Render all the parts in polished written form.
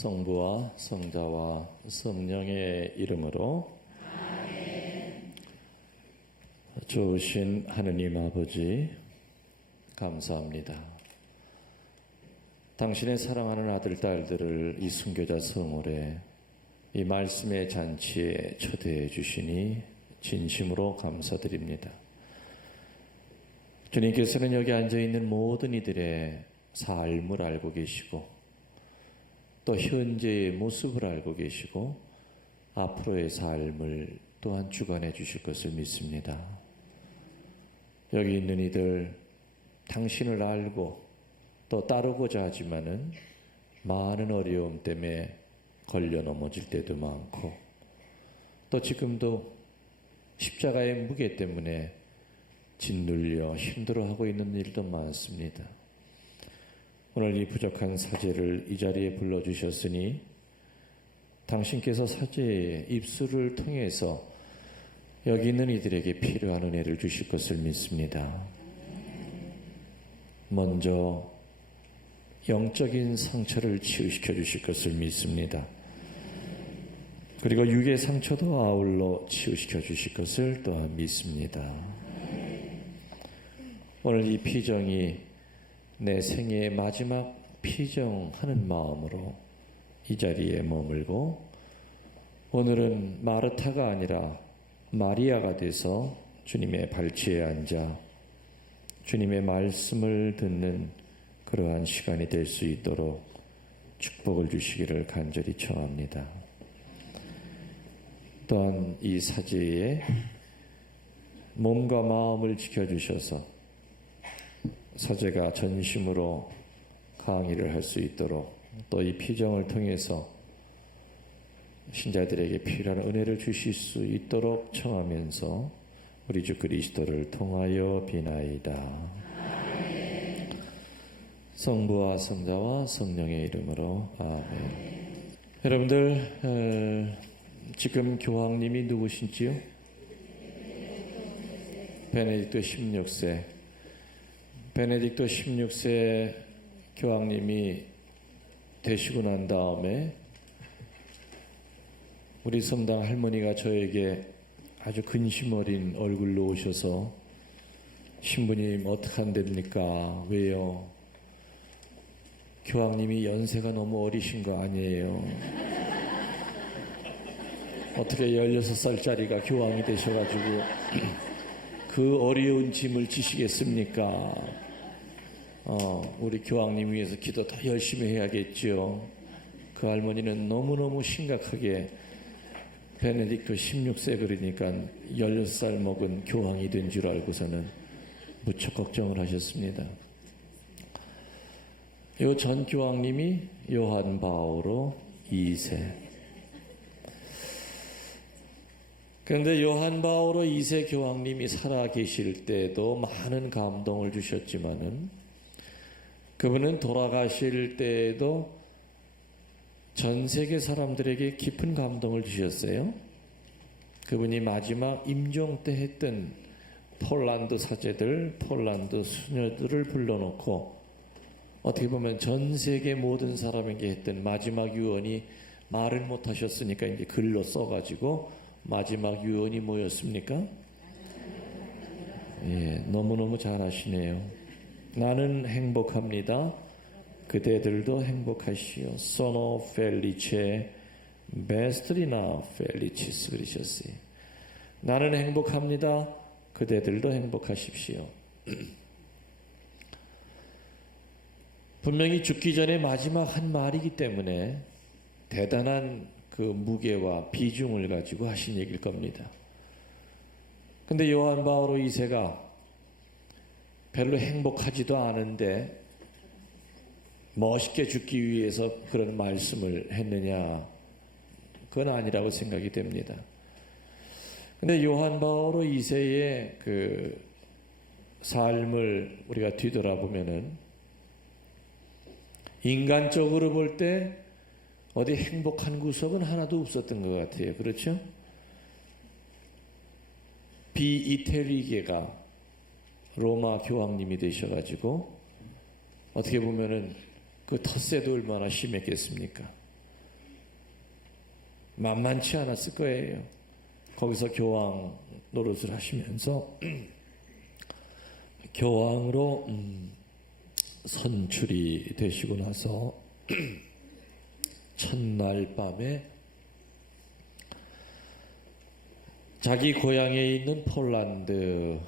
성부와 성자와 성령의 이름으로 좋으신 하느님 아버지 감사합니다. 당신의 사랑하는 아들 딸들을 이 순교자 성월에 이 말씀의 잔치에 초대해 주시니 진심으로 감사드립니다. 주님께서는 여기 앉아있는 모든 이들의 삶을 알고 계시고 또 현재의 모습을 알고 계시고 앞으로의 삶을 또한 주관해 주실 것을 믿습니다. 여기 있는 이들 당신을 알고 또 따르고자 하지만은 많은 어려움 때문에 걸려 넘어질 때도 많고 또 지금도 십자가의 무게 때문에 짓눌려 힘들어하고 있는 일도 많습니다. 오늘 이 부족한 사제를 이 자리에 불러주셨으니 당신께서 사제의 입술을 통해서 여기 있는 이들에게 필요한 은혜를 주실 것을 믿습니다. 먼저 영적인 상처를 치유시켜 주실 것을 믿습니다. 그리고 육의 상처도 아울러 치유시켜 주실 것을 또한 믿습니다. 오늘 이 피정이 내 생애의 마지막 피정하는 마음으로 이 자리에 머물고 오늘은 마르타가 아니라 마리아가 돼서 주님의 발치에 앉아 주님의 말씀을 듣는 그러한 시간이 될 수 있도록 축복을 주시기를 간절히 청합니다. 또한 이 사제의 몸과 마음을 지켜주셔서 사제가 전심으로 강의를 할 수 있도록 또 이 피정을 통해서 신자들에게 필요한 은혜를 주실 수 있도록 청하면서 우리 주 그리스도를 통하여 비나이다. 성부와 성자와 성령의 이름으로 아멘. 여러분들 지금 교황님이 누구신지요? 베네딕토 16세. 베네딕토 16세 교황님이 되시고 난 다음에 우리 성당 할머니가 저에게 아주 근심 어린 얼굴로 오셔서 신부님 어떻게 안 됩니까? 왜요? 교황님이 연세가 너무 어리신 거 아니에요? 어떻게 16살짜리가 교황이 되셔가지고 그 어려운 짐을 지시겠습니까? 우리 교황님 위해서 기도 더 열심히 해야겠죠. 그 할머니는 너무너무 심각하게 베네딕토 16세 그러니까 16살 먹은 교황이 된 줄 알고서는 무척 걱정을 하셨습니다. 요 전 교황님이 요한 바오로 2세. 그런데 요한 바오로 2세 교황님이 살아 계실 때도 많은 감동을 주셨지만은 그분은 돌아가실 때에도 전 세계 사람들에게 깊은 감동을 주셨어요. 그분이 마지막 임종 때 했던 폴란드 사제들, 폴란드 수녀들을 불러놓고 어떻게 보면 전 세계 모든 사람에게 했던 마지막 유언이 말을 못하셨으니까 이제 글로 써가지고 마지막 유언이 뭐였습니까? 예, 너무너무 잘하시네요. 나는 행복합니다. 그대들도 행복하시오. 소노 펠리체 베스트리나 펠리치스 그러셨어요. 나는 행복합니다. 그대들도 행복하십시오. 분명히 죽기 전에 마지막 한 말이기 때문에 대단한 그 무게와 비중을 가지고 하신 얘기일 겁니다. 근데 요한 바오로 2세가 별로 행복하지도 않은데 멋있게 죽기 위해서 그런 말씀을 했느냐? 그건 아니라고 생각이 됩니다. 근데 요한 바오로 2세의 그 삶을 우리가 뒤돌아보면은 인간적으로 볼 때 어디 행복한 구석은 하나도 없었던 것 같아요. 그렇죠? 비이태리계가 로마 교황님이 되셔가지고 어떻게 보면은 그 텃세도 얼마나 심했겠습니까? 만만치 않았을 거예요. 거기서 교황 노릇을 하시면서 교황으로 선출이 되시고 나서 첫날 밤에 자기 고향에 있는 폴란드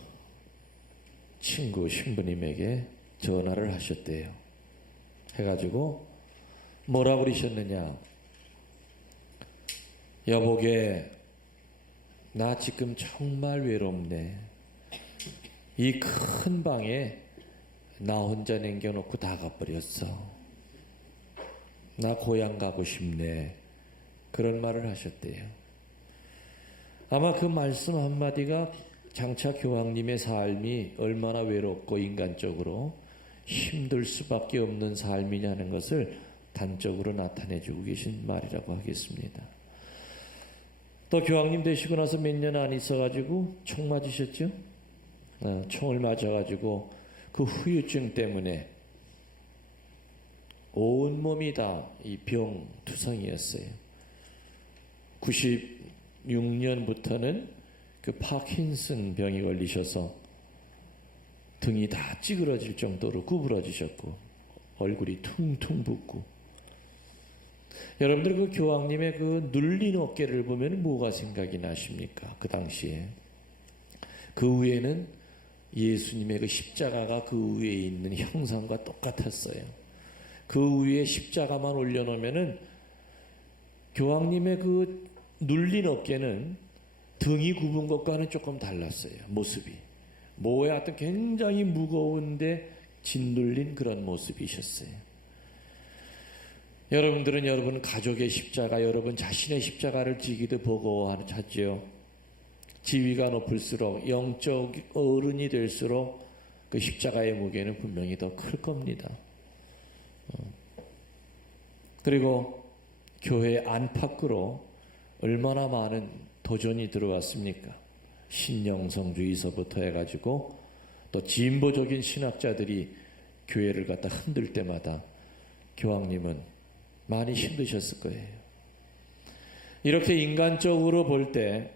친구 신부님에게 전화를 하셨대요. 해가지고 뭐라 그러셨느냐? 여보게, 나 지금 정말 외롭네. 이 큰 방에 나 혼자 남겨놓고 다 가버렸어. 나 고향 가고 싶네. 그런 말을 하셨대요. 아마 그 말씀 한마디가 장차 교황님의 삶이 얼마나 외롭고 인간적으로 힘들 수밖에 없는 삶이냐는 것을 단적으로 나타내주고 계신 말이라고 하겠습니다. 또 교황님 되시고 나서 몇 년 안 있어가지고 총 맞으셨죠? 총을 맞아가지고 그 후유증 때문에 온몸이 다 이 병투성이었어요. 96년부터는 그 파킨슨 병이 걸리셔서 등이 다 찌그러질 정도로 구부러지셨고 얼굴이 퉁퉁 붓고, 여러분들 그 교황님의 그 눌린 어깨를 보면 뭐가 생각이 나십니까? 그 당시에 그 위에는 예수님의 그 십자가가 그 위에 있는 형상과 똑같았어요. 그 위에 십자가만 올려놓으면은 교황님의 그 눌린 어깨는 등이 굽은 것과는 조금 달랐어요. 모습이 뭐에 하여튼 굉장히 무거운데 짓눌린 그런 모습이셨어요. 여러분들은 여러분 가족의 십자가, 여러분 자신의 십자가를 지기도 버거워하죠. 지위가 높을수록, 영적 어른이 될수록 그 십자가의 무게는 분명히 더 클 겁니다. 그리고 교회 안팎으로 얼마나 많은 도전이 들어왔습니까? 신영성주의서부터 해가지고 또 진보적인 신학자들이 교회를 갖다 흔들 때마다 교황님은 많이 힘드셨을 거예요. 이렇게 인간적으로 볼 때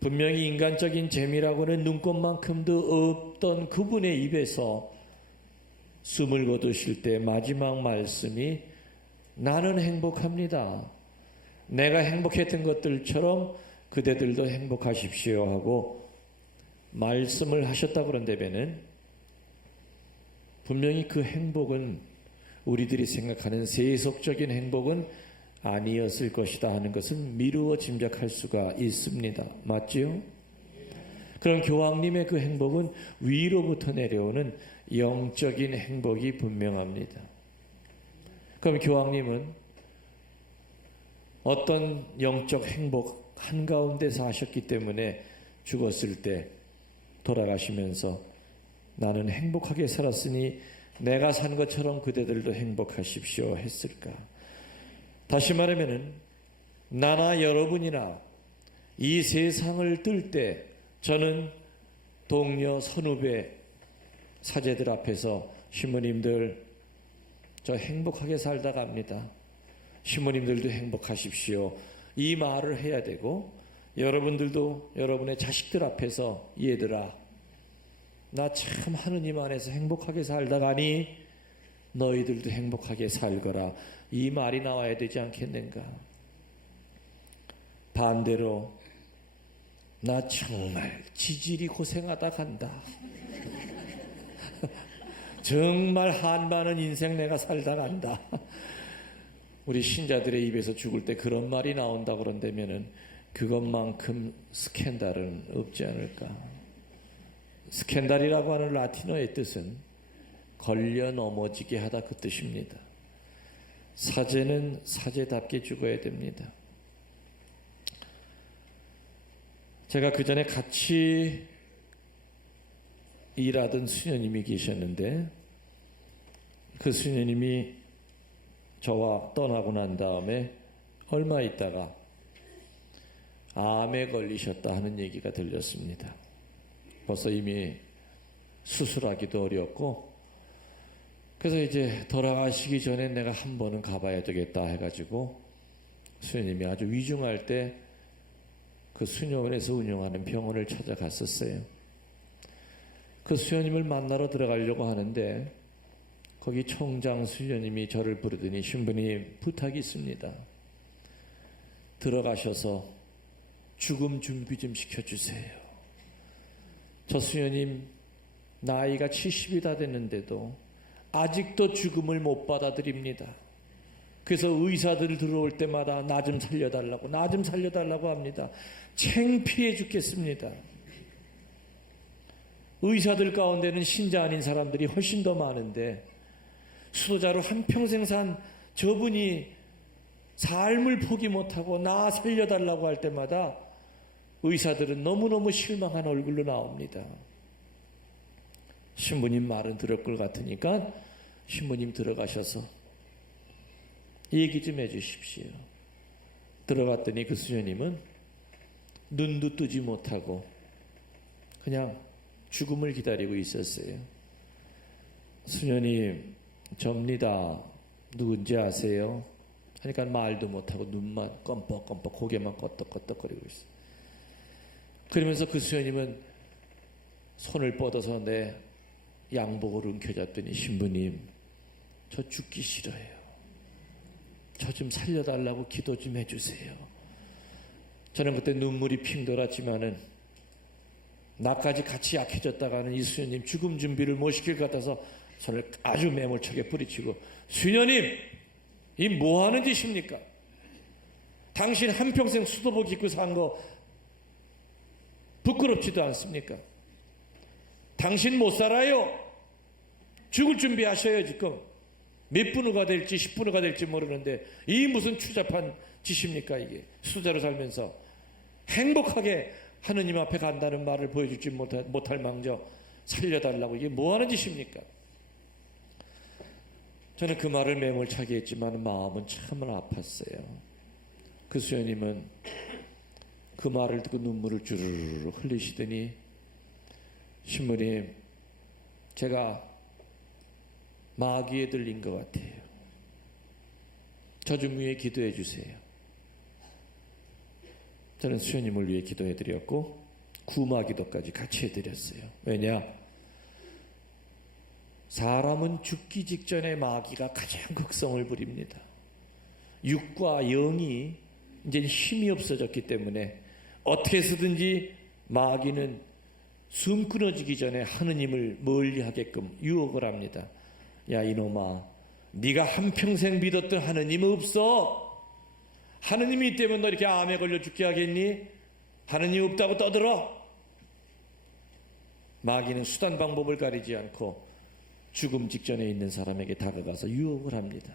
분명히 인간적인 재미라고는 눈꽃만큼도 없던 그분의 입에서 숨을 거두실 때 마지막 말씀이 나는 행복합니다. 내가 행복했던 것들처럼 그대들도 행복하십시오 하고 말씀을 하셨다고 그런다면은 분명히 그 행복은 우리들이 생각하는 세속적인 행복은 아니었을 것이다 하는 것은 미루어 짐작할 수가 있습니다. 맞지요? 그럼 교황님의 그 행복은 위로부터 내려오는 영적인 행복이 분명합니다. 그럼 교황님은 어떤 영적 행복 한가운데서 하셨기 때문에 죽었을 때 돌아가시면서 나는 행복하게 살았으니 내가 산 것처럼 그대들도 행복하십시오 했을까? 다시 말하면은 나나 여러분이나 이 세상을 뜰 때 저는 동료 선후배 사제들 앞에서 신부님들 저 행복하게 살다 갑니다. 신부님들도 행복하십시오. 이 말을 해야 되고 여러분들도 여러분의 자식들 앞에서 얘들아 나 참 하느님 안에서 행복하게 살다 가니 너희들도 행복하게 살거라. 이 말이 나와야 되지 않겠는가? 반대로 나 정말 지질이 고생하다 간다. 정말 한반은 인생 내가 살다 간다. 우리 신자들의 입에서 죽을 때 그런 말이 나온다 그런다면은 그것만큼 스캔들은 없지 않을까? 스캔들이라고 하는 라틴어의 뜻은 걸려 넘어지게 하다 그 뜻입니다. 사제는 사제답게 죽어야 됩니다. 제가 그 전에 같이 일하던 수녀님이 계셨는데 그 수녀님이 저와 떠나고 난 다음에 얼마 있다가 암에 걸리셨다 하는 얘기가 들렸습니다. 벌써 이미 수술하기도 어렵고 그래서 이제 돌아가시기 전에 내가 한 번은 가봐야 되겠다 해가지고 수녀님이 아주 위중할 때 그 수녀원에서 운영하는 병원을 찾아갔었어요. 그 수녀님을 만나러 들어가려고 하는데 거기 총장 수녀님이 저를 부르더니 신부님 부탁이 있습니다. 들어가셔서 죽음 준비 좀 시켜주세요. 저 수녀님 나이가 70이 다 됐는데도 아직도 죽음을 못 받아들입니다. 그래서 의사들 들어올 때마다 나 좀 살려달라고 나 좀 살려달라고 합니다. 창피해 죽겠습니다. 의사들 가운데는 신자 아닌 사람들이 훨씬 더 많은데 수도자로 한평생 산 저분이 삶을 포기 못하고 나 살려달라고 할 때마다 의사들은 너무너무 실망한 얼굴로 나옵니다. 신부님 말은 들을 것 같으니까 신부님 들어가셔서 얘기 좀 해주십시오. 들어갔더니 그 수녀님은 눈도 뜨지 못하고 그냥 죽음을 기다리고 있었어요. 수녀님 접니다. 누군지 아세요? 하니까 말도 못하고 눈만 껌뻑껌뻑 고개만 껐덕껐덕거리고 있어요. 그러면서 그 수녀님은 손을 뻗어서 내 양복을 움켜잡더니 신부님 저 죽기 싫어요. 저 좀 살려달라고 기도 좀 해주세요. 저는 그때 눈물이 핑 돌았지만은 나까지 같이 약해졌다가는 이 수녀님 죽음 준비를 못 시킬 것 같아서 손을 아주 매몰차게 뿌리치고 수녀님 이 뭐 하는 짓입니까? 당신 한평생 수도복 입고 산 거 부끄럽지도 않습니까? 당신 못 살아요. 죽을 준비하셔요. 지금 몇 분후가 될지 10분후가 될지 모르는데 이 무슨 추잡한 짓입니까? 이게 수자로 살면서 행복하게 하느님 앞에 간다는 말을 보여주지 못할 망정 살려달라고 이게 뭐 하는 짓입니까? 저는 그 말을 매몰차게 했지만 마음은 참으로 아팠어요. 그 수녀님은 그 말을 듣고 눈물을 주르르 흘리시더니 신부님 제가 마귀에 들린 것 같아요. 저 좀 위해 기도해 주세요. 저는 수녀님을 위해 기도해 드렸고 구마 기도까지 같이 해드렸어요. 왜냐? 사람은 죽기 직전에 마귀가 가장 극성을 부립니다. 육과 영이 이제 힘이 없어졌기 때문에 어떻게 해서든지 마귀는 숨 끊어지기 전에 하느님을 멀리하게끔 유혹을 합니다. 야 이놈아, 네가 한평생 믿었던 하느님 없어. 하느님이 있다면 너 이렇게 암에 걸려 죽게 하겠니? 하느님 없다고 떠들어. 마귀는 수단 방법을 가리지 않고 죽음 직전에 있는 사람에게 다가가서 유혹을 합니다.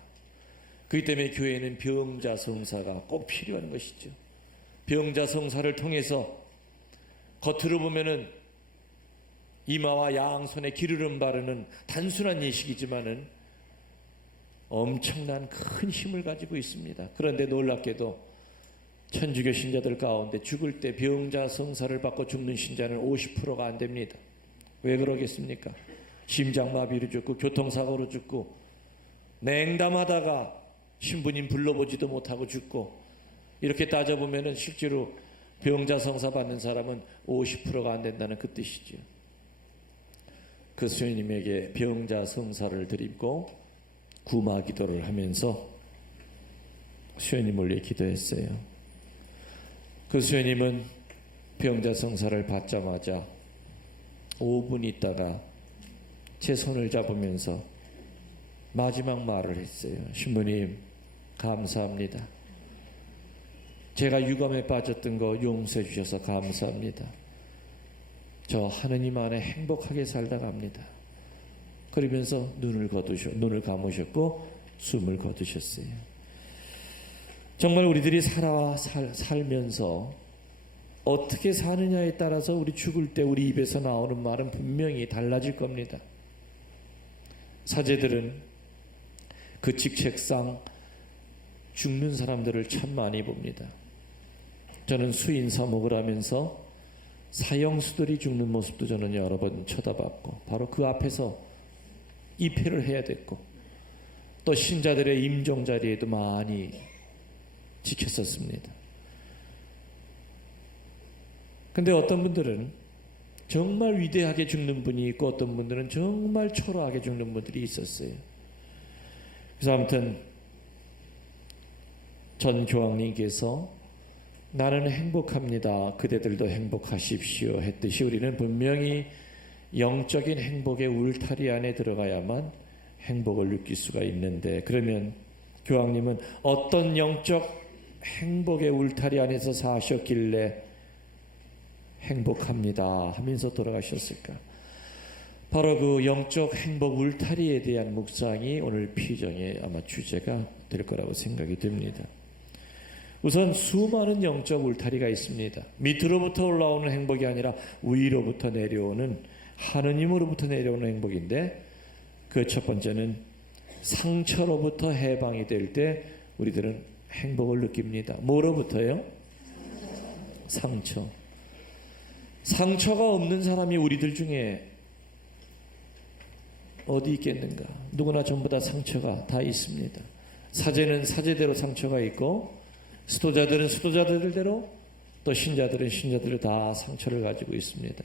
그렇기 때문에 교회는 병자 성사가 꼭 필요한 것이죠. 병자 성사를 통해서 겉으로 보면은 이마와 양손에 기르름 바르는 단순한 예식이지만은 엄청난 큰 힘을 가지고 있습니다. 그런데 놀랍게도 천주교 신자들 가운데 죽을 때 병자 성사를 받고 죽는 신자는 50%가 안 됩니다. 왜 그러겠습니까? 심장마비로 죽고 교통사고로 죽고 냉담하다가 신부님 불러보지도 못하고 죽고 이렇게 따져보면 실제로 병자 성사 받는 사람은 50%가 안 된다는 그 뜻이죠. 그 수녀님에게 병자 성사를 드리고 구마 기도를 하면서 수녀님을 위해 기도했어요. 그 수녀님은 병자 성사를 받자마자 5분 있다가 제 손을 잡으면서 마지막 말을 했어요. 신부님 감사합니다. 제가 유감에 빠졌던 거 용서해 주셔서 감사합니다. 저 하느님 안에 행복하게 살다 갑니다. 그러면서 눈을 감으셨고 숨을 거두셨어요. 정말 우리들이 살면서 어떻게 사느냐에 따라서 우리 죽을 때 우리 입에서 나오는 말은 분명히 달라질 겁니다. 사제들은 그 직책상 죽는 사람들을 참 많이 봅니다. 저는 수인 사목을 하면서 사형수들이 죽는 모습도 저는 여러 번 쳐다봤고 바로 그 앞에서 입회를 해야 됐고 또 신자들의 임종 자리에도 많이 지켰었습니다. 근데 어떤 분들은 정말 위대하게 죽는 분이 있고 어떤 분들은 정말 초라하게 죽는 분들이 있었어요. 그래서 아무튼 전 교황님께서 나는 행복합니다. 그대들도 행복하십시오 했듯이 우리는 분명히 영적인 행복의 울타리 안에 들어가야만 행복을 느낄 수가 있는데, 그러면 교황님은 어떤 영적 행복의 울타리 안에서 사셨길래 행복합니다 하면서 돌아가셨을까? 바로 그 영적 행복 울타리에 대한 묵상이 오늘 피정의 아마 주제가 될 거라고 생각이 됩니다. 우선 수많은 영적 울타리가 있습니다. 밑으로부터 올라오는 행복이 아니라 위로부터 내려오는, 하느님으로부터 내려오는 행복인데, 그 첫 번째는 상처로부터 해방이 될 때 우리들은 행복을 느낍니다. 뭐로부터요? 상처. 상처가 없는 사람이 우리들 중에 어디 있겠는가? 누구나 전부 다 상처가 다 있습니다. 사제는 사제대로 상처가 있고, 수도자들은 수도자들대로, 또 신자들은 신자들로 다 상처를 가지고 있습니다.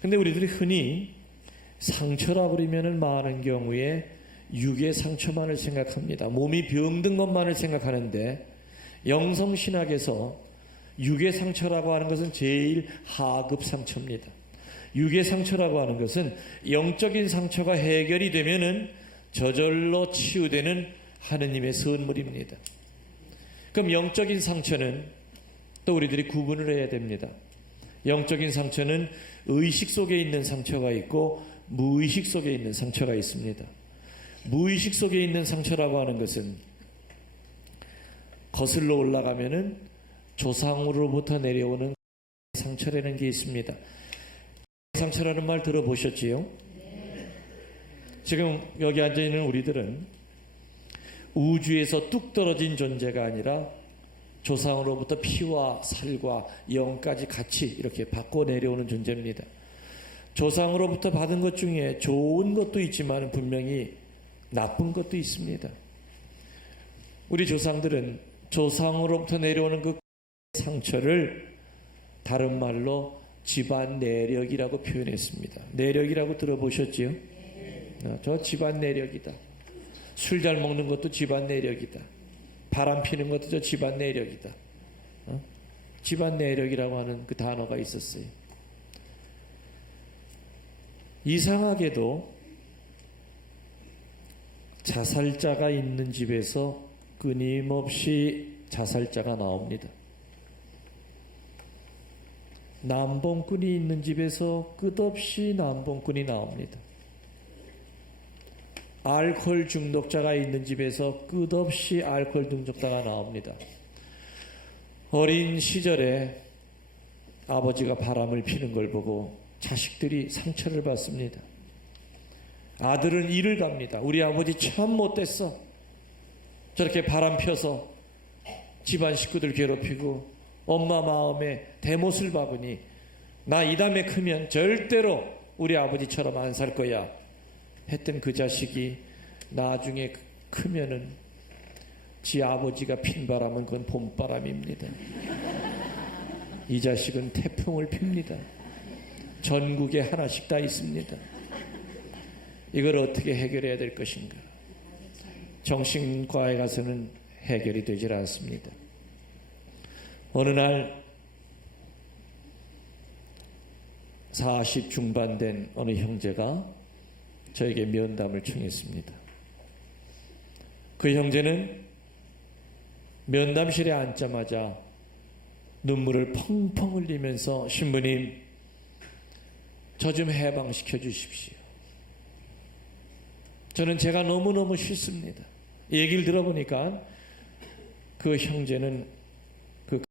근데 우리들이 흔히 상처라고 그러면은 많은 경우에 육의 상처만을 생각합니다. 몸이 병든 것만을 생각하는데, 영성신학에서 육의 상처라고 하는 것은 제일 하급 상처입니다. 육의 상처라고 하는 것은 영적인 상처가 해결이 되면은 저절로 치유되는 하느님의 선물입니다. 그럼 영적인 상처는 또 우리들이 구분을 해야 됩니다. 영적인 상처는 의식 속에 있는 상처가 있고 무의식 속에 있는 상처가 있습니다. 무의식 속에 있는 상처라고 하는 것은 거슬러 올라가면은 조상으로부터 내려오는 상처라는 게 있습니다. 상처라는 말 들어보셨지요? 지금 여기 앉아있는 우리들은 우주에서 뚝 떨어진 존재가 아니라 조상으로부터 피와 살과 영까지 같이 이렇게 받고 내려오는 존재입니다. 조상으로부터 받은 것 중에 좋은 것도 있지만 분명히 나쁜 것도 있습니다. 우리 조상들은 조상으로부터 내려오는 그 상처를 다른 말로 집안 내력이라고 표현했습니다. 내력이라고 들어보셨지요? 저 집안 내력이다. 술 잘 먹는 것도 집안 내력이다. 바람 피는 것도 저 집안 내력이다. 집안 내력이라고 하는 그 단어가 있었어요. 이상하게도 자살자가 있는 집에서 끊임없이 자살자가 나옵니다. 남봉꾼이 있는 집에서 끝없이 남봉꾼이 나옵니다. 알코올 중독자가 있는 집에서 끝없이 알코올 중독자가 나옵니다. 어린 시절에 아버지가 바람을 피는 걸 보고 자식들이 상처를 받습니다. 아들은 일을 갑니다. 우리 아버지 참 못됐어. 저렇게 바람 펴서 집안 식구들 괴롭히고 엄마 마음에 대못을 박으니 나 이 다음에 크면 절대로 우리 아버지처럼 안 살 거야 했던 그 자식이 나중에 크면은 지 아버지가 핀 바람은 그건 봄바람입니다. 이 자식은 태풍을 핍니다. 전국에 하나씩 다 있습니다. 이걸 어떻게 해결해야 될 것인가? 정신과에 가서는 해결이 되질 않습니다. 어느 날 40 중반 된 어느 형제가 저에게 면담을 청했습니다. 그 형제는 면담실에 앉자마자 눈물을 펑펑 흘리면서 신부님 저 좀 해방시켜 주십시오. 저는 제가 너무너무 싫습니다. 얘기를 들어보니까 그 형제는 그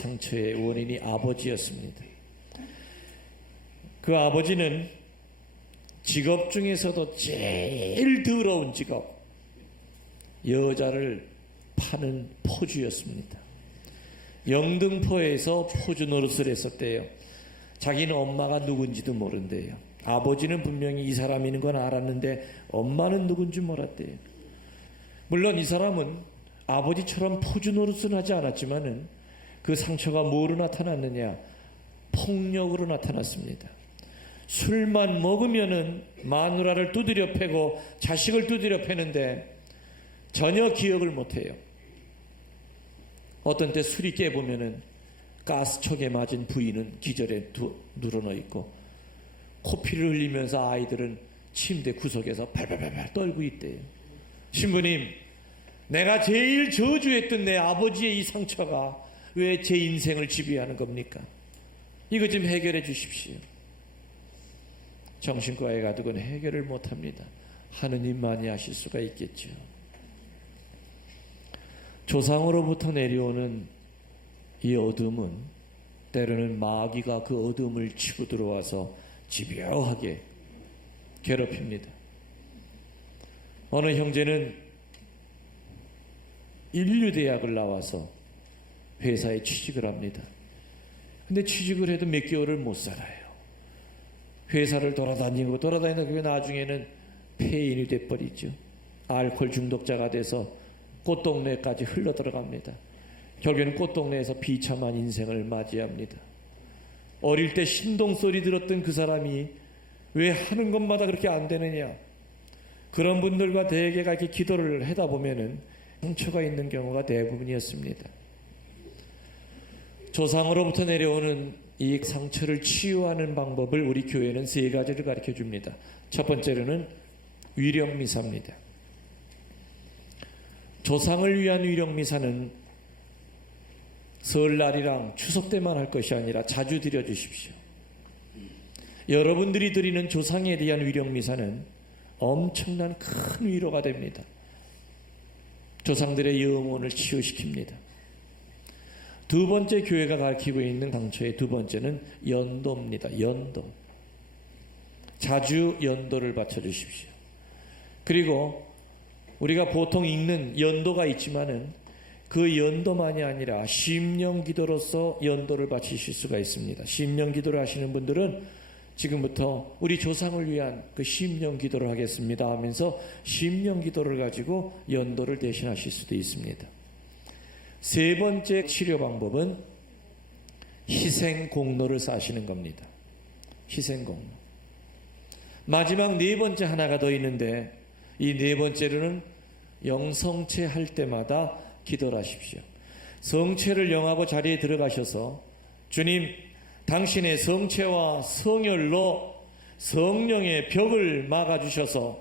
상처의 원인이 아버지였습니다. 그 아버지는 직업 중에서도 제일 더러운 직업, 여자를 파는 포주였습니다. 영등포에서 포주 노릇을 했었대요. 자기는 엄마가 누군지도 모른대요. 아버지는 분명히 이 사람이 있는 건 알았는데 엄마는 누군지 몰랐대요. 물론 이 사람은 아버지처럼 포주 노릇은 하지 않았지만은 그 상처가 뭐로 나타났느냐? 폭력으로 나타났습니다. 술만 먹으면은 마누라를 두드려 패고 자식을 두드려 패는데 전혀 기억을 못해요. 어떤 때 술이 깨보면은 가스촉에 맞은 부인은 기절에 누워져 있고 코피를 흘리면서 아이들은 침대 구석에서 발발발발 떨고 있대요. 신부님, 내가 제일 저주했던 내 아버지의 이 상처가 왜 제 인생을 지배하는 겁니까? 이거 좀 해결해 주십시오. 정신과에 가두고는 해결을 못합니다. 하느님만이 하실 수가 있겠죠. 조상으로부터 내려오는 이 어둠은 때로는 마귀가 그 어둠을 치고 들어와서 집요하게 괴롭힙니다. 어느 형제는 인류대학을 나와서 회사에 취직을 합니다. 근데 취직을 해도 몇 개월을 못 살아요. 회사를 돌아다니다 그게 나중에는 폐인이 돼버리죠. 알코올 중독자가 돼서 꽃동네까지 흘러들어갑니다. 결국에는 꽃동네에서 비참한 인생을 맞이합니다. 어릴 때 신동소리 들었던 그 사람이 왜 하는 것마다 그렇게 안 되느냐? 그런 분들과 대개가 이렇게 기도를 하다 보면은 상처가 있는 경우가 대부분이었습니다. 조상으로부터 내려오는 이 상처를 치유하는 방법을 우리 교회는 세 가지를 가르쳐 줍니다. 첫 번째로는 위령미사입니다. 조상을 위한 위령미사는 설날이랑 추석 때만 할 것이 아니라 자주 드려 주십시오. 여러분들이 드리는 조상에 대한 위령미사는 엄청난 큰 위로가 됩니다. 조상들의 영혼을 치유시킵니다. 두 번째 교회가 가르치고 있는 강초의 두 번째는 연도입니다. 연도. 자주 연도를 바쳐 주십시오. 그리고 우리가 보통 읽는 연도가 있지만은 그 연도만이 아니라 심령기도로서 연도를 바치실 수가 있습니다. 심령기도를 하시는 분들은 지금부터 우리 조상을 위한 그 심령기도를 하겠습니다 하면서 심령기도를 가지고 연도를 대신하실 수도 있습니다. 세 번째 치료 방법은 희생공로를 쌓으시는 겁니다. 희생공로. 마지막 네 번째 하나가 더 있는데 이 네 번째로는 영성체 할 때마다 기도를 하십시오. 성체를 영하고 자리에 들어가셔서 주님, 당신의 성체와 성혈로 성령의 벽을 막아주셔서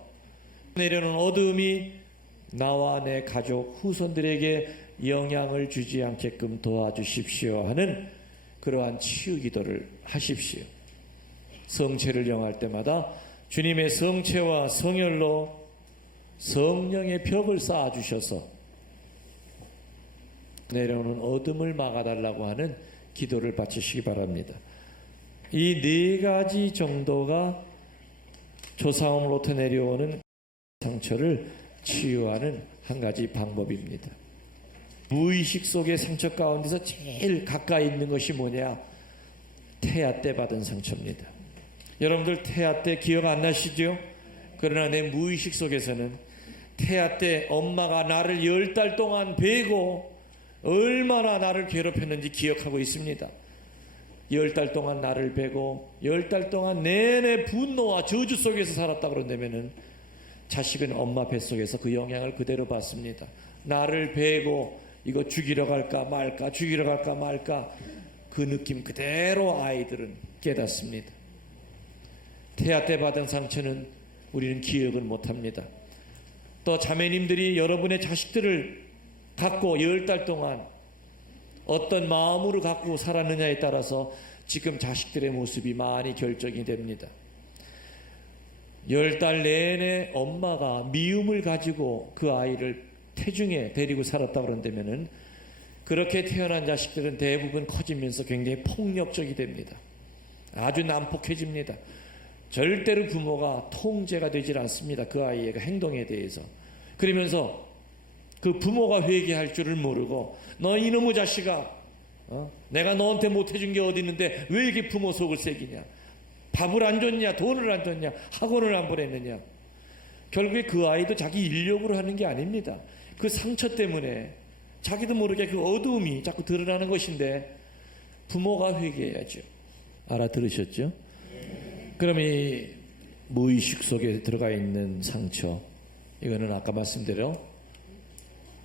내려오는 어둠이 나와 내 가족 후손들에게 영향을 주지 않게끔 도와주십시오 하는 그러한 치유 기도를 하십시오. 성체를 영할 때마다 주님의 성체와 성혈로 성령의 벽을 쌓아주셔서 내려오는 어둠을 막아달라고 하는 기도를 바치시기 바랍니다. 이 네 가지 정도가 조상으로부터 내려오는 상처를 치유하는 한 가지 방법입니다. 무의식 속의 상처 가운데서 제일 가까이 있는 것이 뭐냐? 태아 때 받은 상처입니다. 여러분들 태아 때 기억 안 나시죠? 그러나 내 무의식 속에서는 태아 때 엄마가 나를 10달 동안 베고 얼마나 나를 괴롭혔는지 기억하고 있습니다. 10달 동안 나를 베고 10달 동안 내내 분노와 저주 속에서 살았다 그런다면은 자식은 엄마 뱃속에서 그 영향을 그대로 받습니다. 나를 베고 이거 죽이러 갈까 말까 죽이러 갈까 말까 그 느낌 그대로 아이들은 깨닫습니다. 태아 때 받은 상처는 우리는 기억을 못합니다. 또 자매님들이 여러분의 자식들을 갖고 10달 동안 어떤 마음으로 갖고 살았느냐에 따라서 지금 자식들의 모습이 많이 결정이 됩니다. 10달 내내 엄마가 미움을 가지고 그 아이를 태중에 데리고 살았다 그런다면은 그렇게 태어난 자식들은 대부분 커지면서 굉장히 폭력적이 됩니다. 아주 난폭해집니다. 절대로 부모가 통제가 되질 않습니다. 그 아이의 행동에 대해서. 그러면서 그 부모가 회개할 줄을 모르고 너 이놈의 자식아, 내가 너한테 못해준 게 어디 있는데 왜 이렇게 부모 속을 새기냐? 밥을 안 줬냐? 돈을 안 줬냐? 학원을 안 보냈느냐? 결국에 그 아이도 자기 인력으로 하는 게 아닙니다. 그 상처 때문에 자기도 모르게 그 어두움이 자꾸 드러나는 것인데 부모가 회개해야죠. 알아들으셨죠? 그럼 이 무의식 속에 들어가 있는 상처, 이거는 아까 말씀대로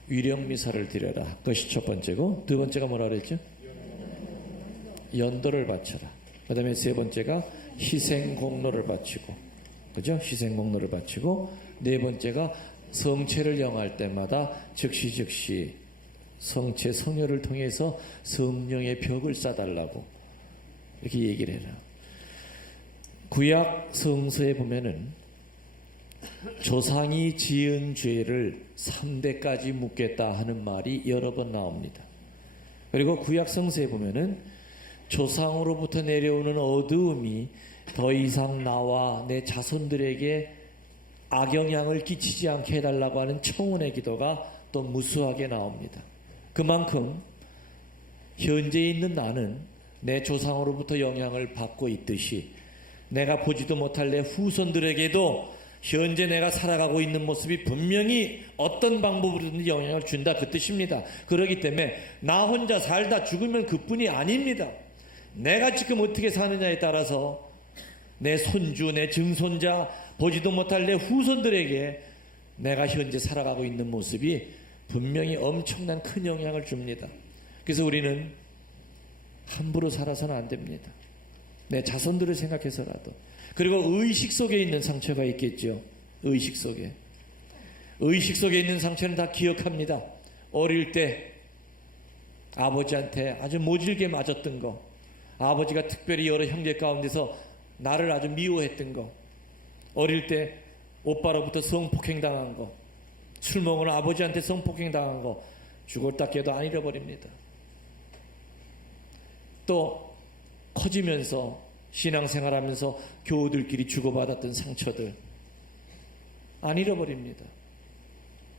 위령미사를 드려라. 그것이 첫 번째고, 두 번째가 뭐라 그랬죠? 연도를 바쳐라. 그 다음에 세 번째가 희생공로를 바치고, 그죠? 희생공로를 바치고, 네 번째가 성체를 영할 때마다 즉시 성체 성혈을 통해서 성령의 벽을 쌓아달라고 이렇게 얘기를 해라. 구약 성서에 보면은 조상이 지은 죄를 3대까지 묻겠다 하는 말이 여러 번 나옵니다. 그리고 구약 성서에 보면은 조상으로부터 내려오는 어두움이 더 이상 나와 내 자손들에게 악영향을 끼치지 않게 해달라고 하는 청혼의 기도가 또 무수하게 나옵니다. 그만큼 현재 있는 나는 내 조상으로부터 영향을 받고 있듯이 내가 보지도 못할 내 후손들에게도 현재 내가 살아가고 있는 모습이 분명히 어떤 방법으로든지 영향을 준다, 그 뜻입니다. 그렇기 때문에 나 혼자 살다 죽으면 그뿐이 아닙니다. 내가 지금 어떻게 사느냐에 따라서 내 손주, 내 증손자, 보지도 못할 내 후손들에게 내가 현재 살아가고 있는 모습이 분명히 엄청난 큰 영향을 줍니다. 그래서 우리는 함부로 살아서는 안 됩니다. 내 자손들을 생각해서라도. 그리고 의식 속에 있는 상처가 있겠죠. 의식 속에 있는 상처는 다 기억합니다. 어릴 때 아버지한테 아주 모질게 맞았던 거, 아버지가 특별히 여러 형제 가운데서 나를 아주 미워했던 거, 어릴 때 오빠로부터 성폭행 당한 거, 술 먹은 아버지한테 성폭행 당한 거, 죽었다 깨도 안 잃어버립니다. 또 커지면서 신앙생활하면서 교우들끼리 주고받았던 상처들 안 잃어버립니다.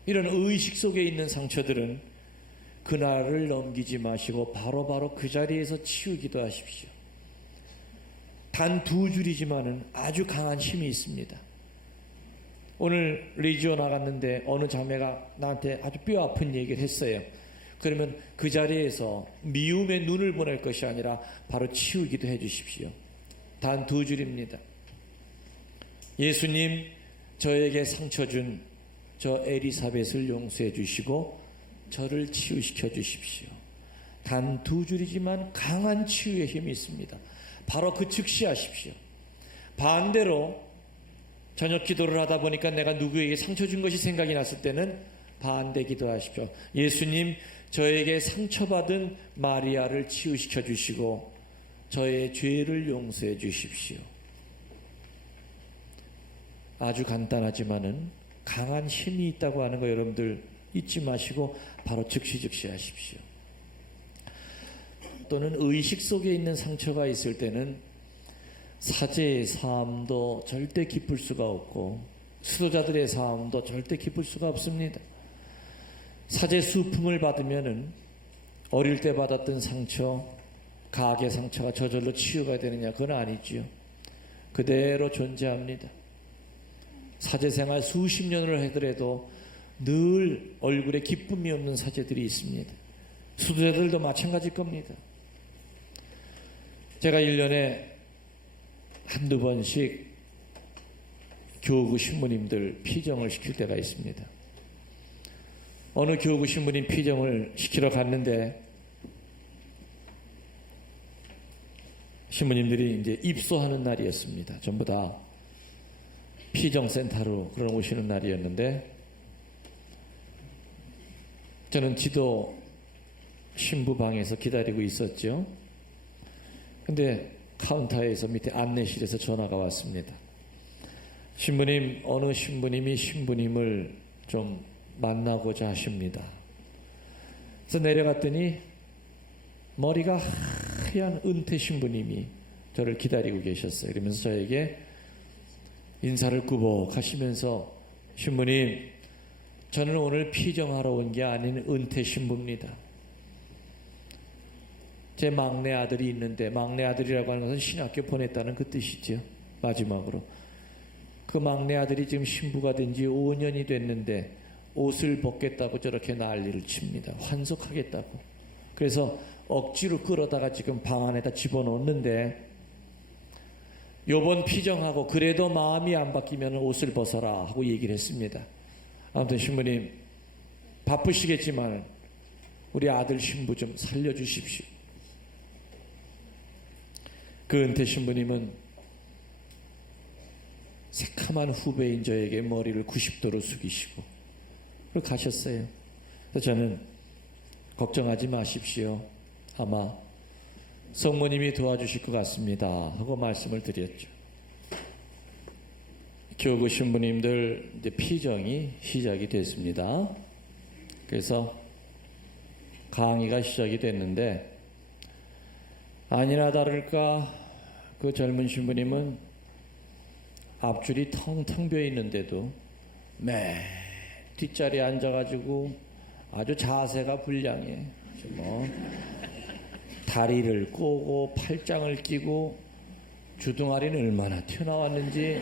이런 의식 속에 있는 상처들은 그날을 넘기지 마시고 바로바로 그 자리에서 치우기도 하십시오. 단 2줄이지만은 아주 강한 힘이 있습니다. 오늘 레지오 나갔는데 어느 자매가 나한테 아주 뼈 아픈 얘기를 했어요. 그러면 그 자리에서 미움의 눈을 보낼 것이 아니라 바로 치우기도 해 주십시오. 단 2줄입니다. 예수님, 저에게 상처 준 저 에리사벳을 용서해 주시고 저를 치유시켜 주십시오. 단 2줄이지만 강한 치유의 힘이 있습니다. 바로 그 즉시 하십시오. 반대로 저녁 기도를 하다 보니까 내가 누구에게 상처 준 것이 생각이 났을 때는 반대 기도하십시오. 예수님, 저에게 상처받은 마리아를 치유시켜 주시고 저의 죄를 용서해 주십시오. 아주 간단하지만은 강한 힘이 있다고 하는 거 여러분들 잊지 마시고 바로 즉시 하십시오. 또는 의식 속에 있는 상처가 있을 때는 사제의 삶도 절대 기쁠 수가 없고 수도자들의 삶도 절대 기쁠 수가 없습니다. 사제 수품을 받으면은 어릴 때 받았던 상처, 가계 상처가 저절로 치유가 되느냐? 그건 아니지요. 그대로 존재합니다. 사제생활 수십 년을 하더라도 늘 얼굴에 기쁨이 없는 사제들이 있습니다. 수도자들도 마찬가지일 겁니다. 제가 1년에 한두 번씩 교구 신부님들 피정을 시킬 때가 있습니다. 어느 교구 신부님 피정을 시키러 갔는데 신부님들이 이제 입소하는 날이었습니다. 전부 다 피정센터로 그런 오시는 날이었는데 저는 지도 신부방에서 기다리고 있었죠. 근데 카운터에서 밑에 안내실에서 전화가 왔습니다. 신부님, 어느 신부님이 신부님을 좀 만나고자 하십니다. 그래서 내려갔더니 머리가 하얀 은퇴 신부님이 저를 기다리고 계셨어요. 그러면서 저에게 인사를 꾸벅 하시면서 신부님, 저는 오늘 피정하러 온 게 아닌 은퇴 신부입니다. 제 막내 아들이 있는데, 막내 아들이라고 하는 것은 신학교 보냈다는 그 뜻이죠. 마지막으로 그 막내 아들이 지금 신부가 된 지 5년이 됐는데 옷을 벗겠다고 저렇게 난리를 칩니다. 환속하겠다고. 그래서 억지로 끌어다가 지금 방 안에다 집어넣는데, 요번 피정하고 그래도 마음이 안 바뀌면 옷을 벗어라 하고 얘기를 했습니다. 아무튼 신부님 바쁘시겠지만 우리 아들 신부 좀 살려주십시오. 그 은퇴 신부님은 새카만 후배인 저에게 머리를 90도로 숙이시고 그리고 가셨어요. 그래서 저는 걱정하지 마십시오. 아마 성모님이 도와주실 것 같습니다 하고 말씀을 드렸죠. 교구 신부님들 이제 피정이 시작이 됐습니다. 그래서 강의가 시작이 됐는데, 아니나 다를까 그 젊은 신부님은 앞줄이 텅텅 비어 있는데도 맨 뒷자리에 앉아가지고 아주 자세가 불량해. 다리를 꼬고 팔짱을 끼고 주둥아리는 얼마나 튀어나왔는지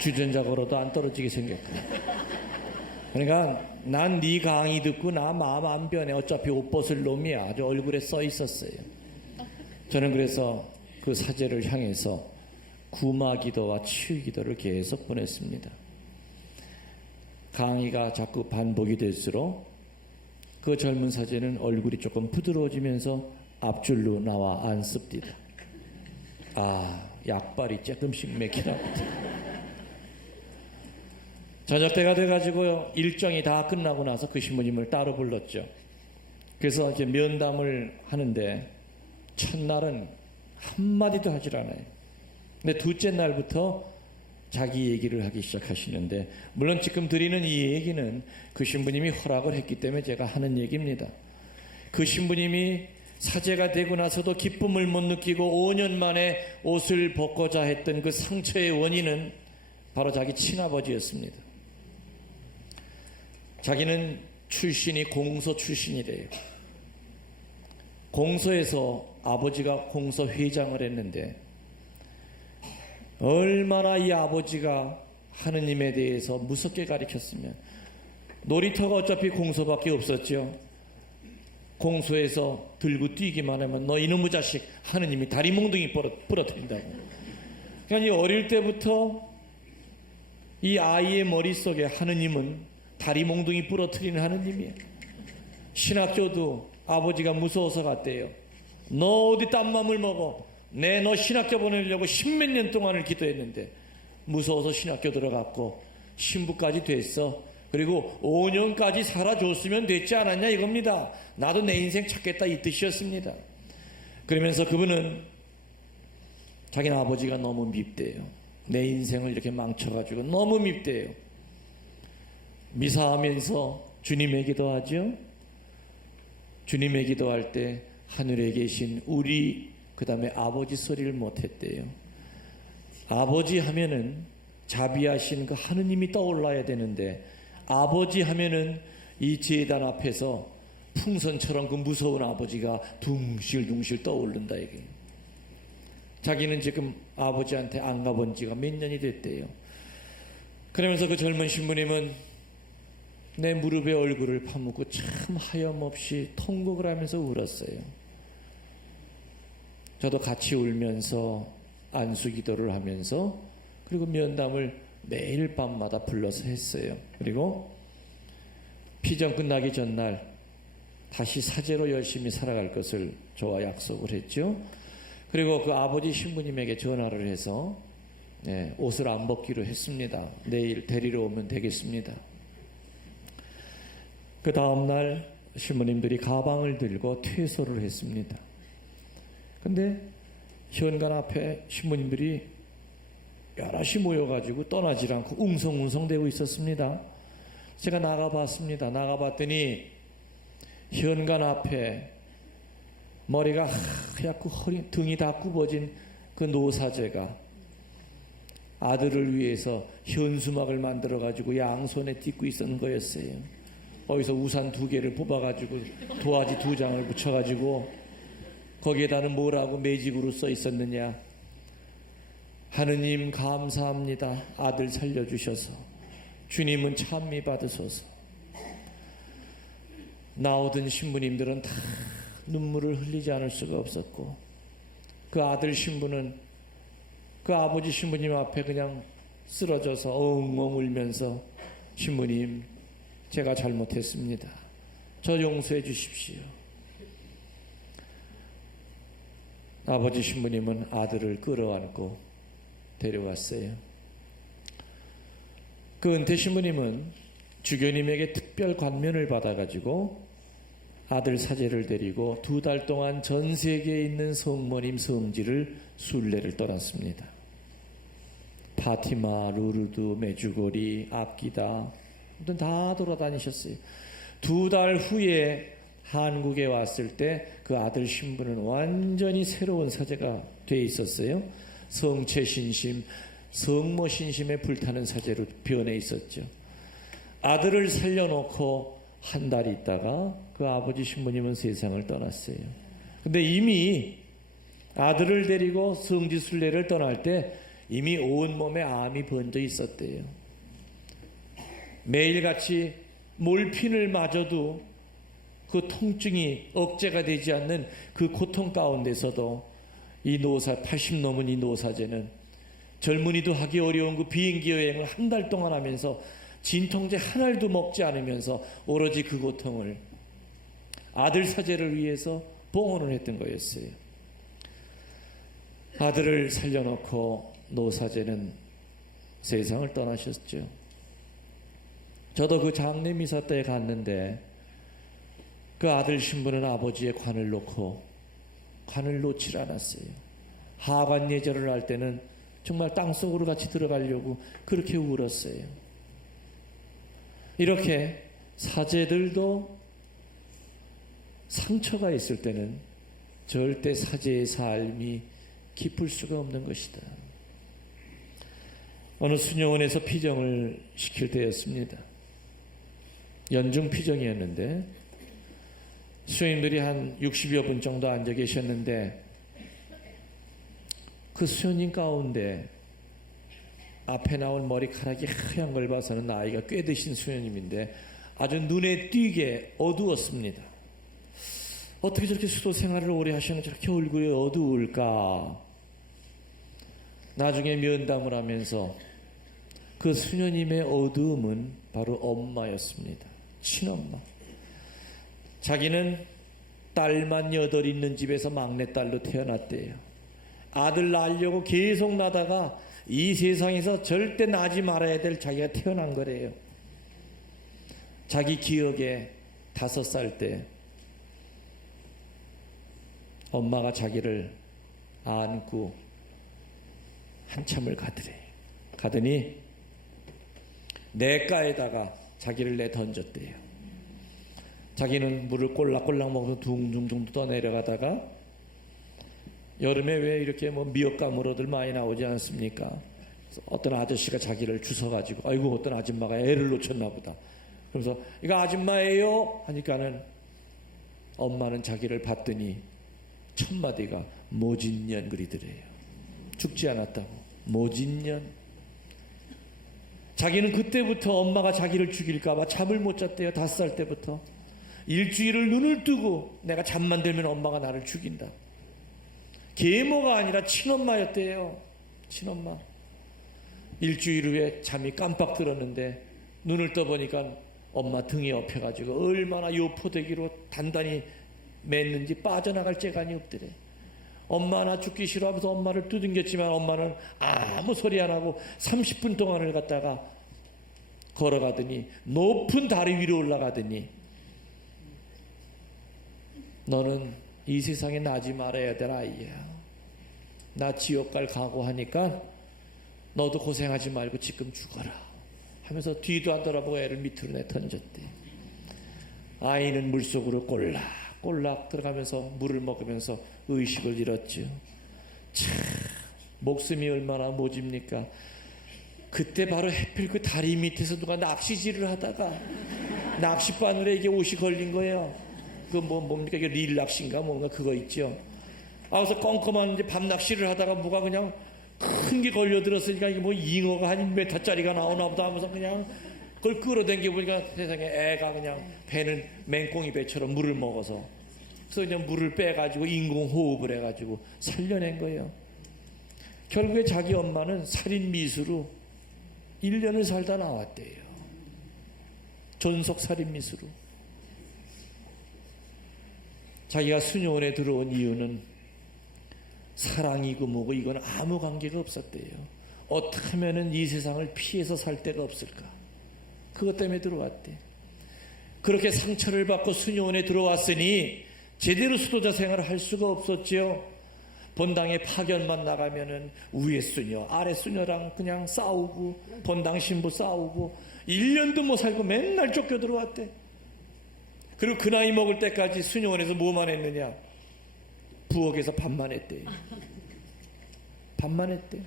주전자 걸어도 안 떨어지게 생겼고. 그러니까 난 네 강의 듣고 나 마음 안 변해. 어차피 옷 벗을 놈이야. 아주 얼굴에 써 있었어요. 저는 그래서 그 사제를 향해서 구마 기도와 치유 기도를 계속 보냈습니다. 강의가 자꾸 반복이 될수록 그 젊은 사제는 얼굴이 조금 부드러워지면서 앞줄로 나와 앉습니다. 아, 약발이 조금씩 맥히나 보다. 저녁 때가 돼가지고요, 일정이 다 끝나고 나서 그 신부님을 따로 불렀죠. 그래서 이제 면담을 하는데 첫날은 한마디도 하질 않아요. 근데 둘째 날부터 자기 얘기를 하기 시작하시는데, 물론 지금 드리는 이 얘기는 그 신부님이 허락을 했기 때문에 제가 하는 얘기입니다. 그 신부님이 사제가 되고 나서도 기쁨을 못 느끼고 5년 만에 옷을 벗고자 했던 그 상처의 원인은 바로 자기 친아버지였습니다. 자기는 출신이 공소 출신이래요. 공소에서 아버지가 공소 회장을 했는데, 얼마나 이 아버지가 하느님에 대해서 무섭게 가르쳤으면. 놀이터가 어차피 공소밖에 없었죠. 공소에서 들고 뛰기만 하면 너 이놈의 자식 하느님이 다리 몽둥이 부러뜨린다. 그러니까 이 어릴 때부터 이 아이의 머릿속에 하느님은 다리 몽둥이 부러뜨리는 하느님이에요. 신학교도 아버지가 무서워서 갔대요. 너 어디 딴 맘을 먹어. 너 신학교 보내려고 10몇 년 동안을 기도했는데 무서워서 신학교 들어갔고 신부까지 됐어. 그리고 5년까지 살아줬으면 됐지 않았냐 이겁니다. 나도 내 인생 찾겠다 이 뜻이었습니다. 그러면서 그분은 자기는 아버지가 너무 밉대요. 내 인생을 이렇게 망쳐가지고 너무 밉대요. 미사하면서 주님의 기도하죠. 주님의 기도할 때 하늘에 계신 우리 그 다음에 아버지 소리를 못했대요. 아버지 하면은 자비하신 그 하느님이 떠올라야 되는데, 아버지 하면은 이 제단 앞에서 풍선처럼 그 무서운 아버지가 둥실둥실 떠오른다 이게. 자기는 지금 아버지한테 안 가본 지가 몇 년이 됐대요. 그러면서 그 젊은 신부님은 내 무릎에 얼굴을 파묻고 참 하염없이 통곡을 하면서 울었어요. 저도 같이 울면서 안수기도를 하면서, 그리고 면담을 매일 밤마다 불러서 했어요. 그리고 피정 끝나기 전날 다시 사제로 열심히 살아갈 것을 저와 약속을 했죠. 그리고 그 아버지 신부님에게 전화를 해서 옷을 안 벗기로 했습니다. 내일 데리러 오면 되겠습니다. 그 다음날 신부님들이 가방을 들고 퇴소를 했습니다. 근데 현관 앞에 신부님들이 여럿이 모여가지고 떠나질 않고 웅성웅성대고 있었습니다. 제가 나가봤습니다. 나가봤더니 현관 앞에 머리가 하얗고 등이 다 굽어진 그 노사제가 아들을 위해서 현수막을 만들어가지고 양손에 딛고 있었는 거였어요. 거기서 우산 2개를 뽑아가지고 도화지 2장을 붙여가지고 거기에다는 뭐라고 매직으로 써 있었느냐. 하느님 감사합니다. 아들 살려주셔서. 주님은 찬미 받으소서. 나오던 신부님들은 다 눈물을 흘리지 않을 수가 없었고, 그 아들 신부는 그 아버지 신부님 앞에 그냥 쓰러져서 엉엉 울면서, 신부님, 제가 잘못했습니다. 저 용서해 주십시오. 아버지 신부님은 아들을 끌어안고 데려왔어요. 그 은퇴 신부님은 주교님에게 특별 관면을 받아가지고 아들 사제를 데리고 2달 동안 전 세계에 있는 성모님 성지를 순례를 떠났습니다. 파티마, 루르드, 메주고리, 압기다 다 돌아다니셨어요. 2달 후에 한국에 왔을 때 그 아들 신부는 완전히 새로운 사제가 돼 있었어요. 성체 신심, 성모 신심에 불타는 사제로 변해 있었죠. 아들을 살려놓고 한 달 있다가 그 아버지 신부님은 세상을 떠났어요. 근데 이미 아들을 데리고 성지 순례를 떠날 때 이미 온몸에 암이 번져 있었대요. 매일같이 몰핀을 맞아도 그 통증이 억제가 되지 않는 그 고통 가운데서도 이 노사, 80 넘은 이 노사제는 젊은이도 하기 어려운 그 비행기 여행을 한 달 동안 하면서 진통제 한 알도 먹지 않으면서 오로지 그 고통을 아들 사제를 위해서 봉헌을 했던 거였어요. 아들을 살려놓고 노사제는 세상을 떠나셨죠. 저도 그 장례 미사 때에 갔는데 그 아들 신부는 아버지의 관을 놓질 않았어요. 하관 예절을 할 때는 정말 땅속으로 같이 들어가려고 그렇게 울었어요. 이렇게 사제들도 상처가 있을 때는 절대 사제의 삶이 깊을 수가 없는 것이다. 어느 수녀원에서 피정을 시킬 때였습니다. 연중 피정이었는데 수녀님들이 한 60여 분 정도 앉아 계셨는데 그 수녀님 가운데 앞에 나온 머리카락이 하얀 걸 봐서는 나이가 꽤 드신 수녀님인데 아주 눈에 띄게 어두웠습니다. 어떻게 저렇게 수도 생활을 오래 하시는 저렇게 얼굴이 어두울까? 나중에 면담을 하면서 그 수녀님의 어두움은 바로 엄마였습니다. 친엄마. 자기는 딸만 8 있는 집에서 막내딸로 태어났대요. 아들 낳으려고 계속 나다가 이 세상에서 절대 나지 말아야 될 자기가 태어난 거래요. 자기 기억에 5살 때 엄마가 자기를 안고 한참을 가더니 냇가에다가 자기를 내던졌대요. 자기는 물을 꼴락꼴락 먹어서 둥둥둥 떠내려가다가 여름에 왜 이렇게 미역가물어들 많이 나오지 않습니까? 어떤 아저씨가 자기를 주워가지고 아이고 어떤 아줌마가 애를 놓쳤나 보다. 그래서 이거 아줌마예요 하니까는 엄마는 자기를 봤더니 첫 마디가 모진년 그리더래요. 죽지 않았다고. 모진년. 자기는 그때부터 엄마가 자기를 죽일까봐 잠을 못 잤대요. 5살 때부터. 일주일을 눈을 뜨고 내가 잠만 들면 엄마가 나를 죽인다. 계모가 아니라 친엄마였대요. 친엄마. 일주일 후에 잠이 깜빡 들었는데 눈을 떠보니까 엄마 등에 엎여가지고 얼마나 요포대기로 단단히 맸는지 빠져나갈 재간이 없더래. 엄마 나 죽기 싫어하면서 엄마를 두들겼지만 엄마는 아무 소리 안 하고 30분 동안을 갔다가 걸어가더니 높은 다리 위로 올라가더니 너는 이 세상에 나지 말아야 될 아이야. 나 지옥 갈 각오하니까 너도 고생하지 말고 지금 죽어라 하면서 뒤도 안 돌아보고 애를 밑으로 내던졌대. 아이는 물속으로 꼴락꼴락 들어가면서 물을 먹으면서 의식을 잃었죠. 참 목숨이 얼마나 모집니까? 그때 바로 하필 그 다리 밑에서 누가 낚시질을 하다가 낚싯바늘에 이게 옷이 걸린 거예요. 그 뭡니까? 이게 릴 낚시인가 뭔가 그거 있죠. 그래서 껌껌한 이제 밤 낚시를 하다가 뭐가 그냥 큰 큰 게 걸려들었으니까 이게 뭐 잉어가 한 1m짜리가 나오나 보다 하면서 그냥 그걸 끌어당겨 보니까 세상에 애가 그냥 배는 맹꽁이 배처럼 물을 먹어서, 그래서 그냥 물을 빼가지고 인공호흡을 해가지고 살려낸 거예요. 결국에 자기 엄마는 살인 미수로 1년을 살다 나왔대요. 존속 살인 미수로. 자기가 수녀원에 들어온 이유는 사랑이고 뭐고 이건 아무 관계가 없었대요. 어떻게 하면 이 세상을 피해서 살 데가 없을까, 그것 때문에 들어왔대. 그렇게 상처를 받고 수녀원에 들어왔으니 제대로 수도자 생활을 할 수가 없었지요. 본당에 파견만 나가면은 위에 수녀 아래 수녀랑 그냥 싸우고 본당 신부 싸우고 1년도 못 살고 맨날 쫓겨 들어왔대. 그리고 그 나이 먹을 때까지 수녀원에서 뭐만 했느냐, 부엌에서 밥만 했대. 밥만 했대.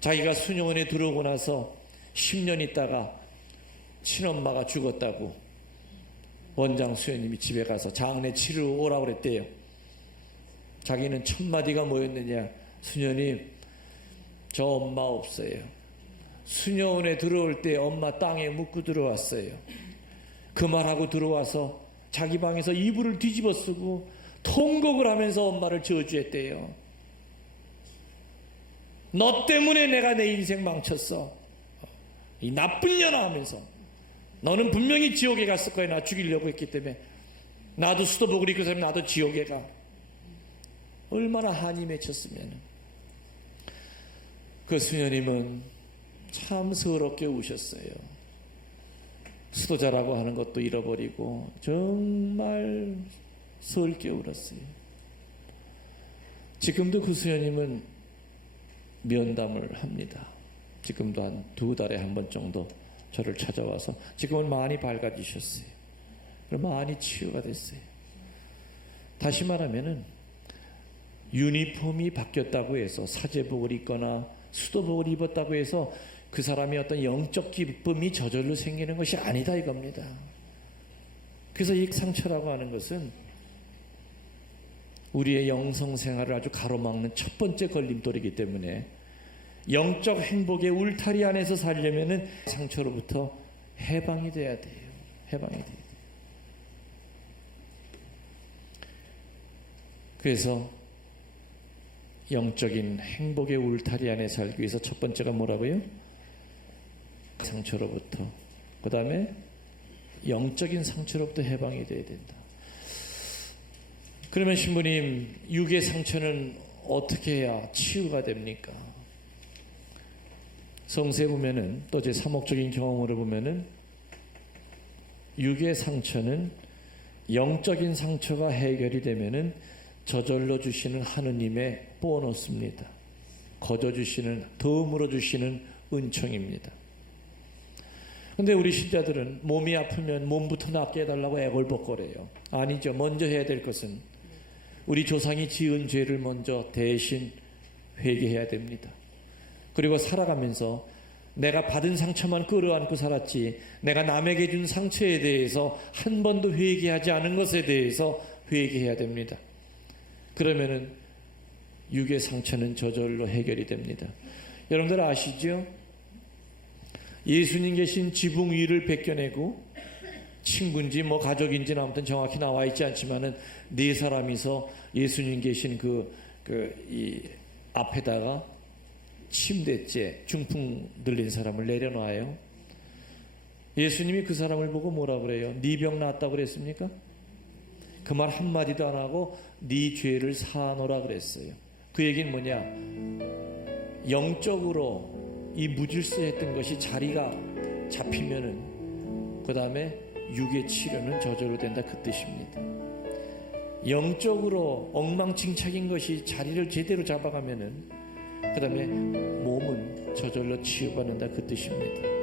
자기가 수녀원에 들어오고 나서 10년 있다가 친엄마가 죽었다고 원장 수녀님이 집에 가서 장례 치르러 오라고 그랬대요. 자기는 첫 마디가 뭐였느냐, 수녀님 저 엄마 없어요. 수녀원에 들어올 때 엄마 땅에 묻고 들어왔어요. 그 말하고 들어와서 자기 방에서 이불을 뒤집어 쓰고 통곡을 하면서 엄마를 저주했대요. 너 때문에 내가 내 인생 망쳤어, 이 나쁜 년아 하면서. 너는 분명히 지옥에 갔을 거야. 나 죽이려고 했기 때문에. 나도 수도복을 입고 살면 나도 지옥에 가. 얼마나 한이 맺혔으면. 그 수녀님은 참 서럽게 우셨어요. 수도자라고 하는 것도 잃어버리고 정말 서럽게 울었어요. 지금도 그 수녀님은 면담을 합니다. 지금도 한 2달에 한 번 정도 저를 찾아와서, 지금은 많이 밝아지셨어요. 많이 치유가 됐어요. 다시 말하면은 유니폼이 바뀌었다고 해서, 사제복을 입거나 수도복을 입었다고 해서 그 사람이 어떤 영적 기쁨이 저절로 생기는 것이 아니다 이겁니다. 그래서 이 상처라고 하는 것은 우리의 영성 생활을 아주 가로막는 첫 번째 걸림돌이기 때문에 영적 행복의 울타리 안에서 살려면은 상처로부터 해방이 돼야 돼요. 해방이 돼야 돼요. 그래서 영적인 행복의 울타리 안에 살기 위해서 첫 번째가 뭐라고요? 상처로부터, 그 다음에 영적인 상처로부터 해방이 돼야 된다. 그러면 신부님, 육의 상처는 어떻게 해야 치유가 됩니까? 성서에 보면은, 또 제 사목적인 경험으로 보면은 육의 상처는 영적인 상처가 해결이 되면은 저절로 주시는 하느님의 보너스입니다. 거저 주시는, 덤으로 주시는 은총입니다. 근데 우리 신자들은 몸이 아프면 몸부터 낫게 해달라고 애걸복걸해요. 아니죠. 먼저 해야 될 것은 우리 조상이 지은 죄를 먼저 대신 회개해야 됩니다. 그리고 살아가면서 내가 받은 상처만 끌어안고 살았지, 내가 남에게 준 상처에 대해서 한 번도 회개하지 않은 것에 대해서 회개해야 됩니다. 그러면은 육의 상처는 저절로 해결이 됩니다. 여러분들 아시죠? 예수님 계신 지붕 위를 벗겨내고, 친구인지 뭐 가족인지는 아무튼 정확히 나와 있지 않지만은 4사람이서 예수님 계신 이 앞에다가 침대째 중풍 들린 사람을 내려놔요. 예수님이 그 사람을 보고 뭐라 그래요? 네 병 나았다고 그랬습니까? 그 말 한마디도 안 하고 네 죄를 사노라 그랬어요. 그 얘기는 뭐냐? 영적으로 이 무질서했던 것이 자리가 잡히면은 그 다음에 육의 치료는 저절로 된다, 그 뜻입니다. 영적으로 엉망진창인 것이 자리를 제대로 잡아가면은 그 다음에 몸은 저절로 치유받는다, 그 뜻입니다.